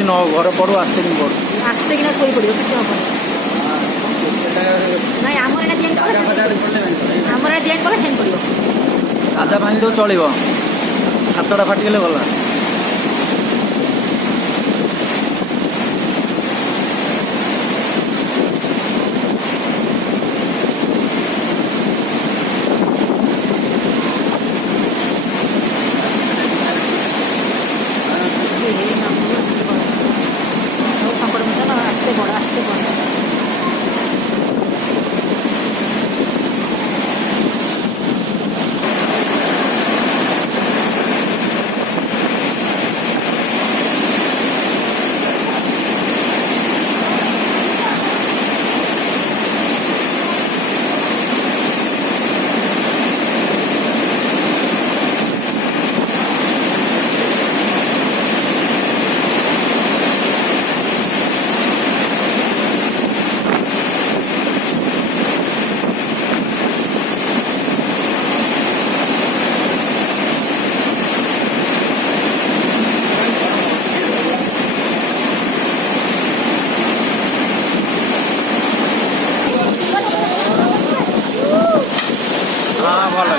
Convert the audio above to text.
କିଛି ନ ହଉ, ଘରେ ପଡ଼ୁ ଆସ୍ତେ କିନି ପଡ଼ୁ। ଆସ୍ତେ କିନା ଶୋଇ ପଡ଼ିବ, କିଛି ହବନି। ନାଇଁ ଆମର ଏଇଟା ଚେଞ୍ଜ କଲେ ସେମିତି ପଡ଼ିବ। ସାଧା ଭାଙ୍ଗି ଦେଉ ଚଳିବ, ହାତଟା ଫାଟିଗଲେ ଗଲା। ଆସ୍ତେ ବଡ଼ ଆସ୍ତେ ବଡ଼। हाँ भल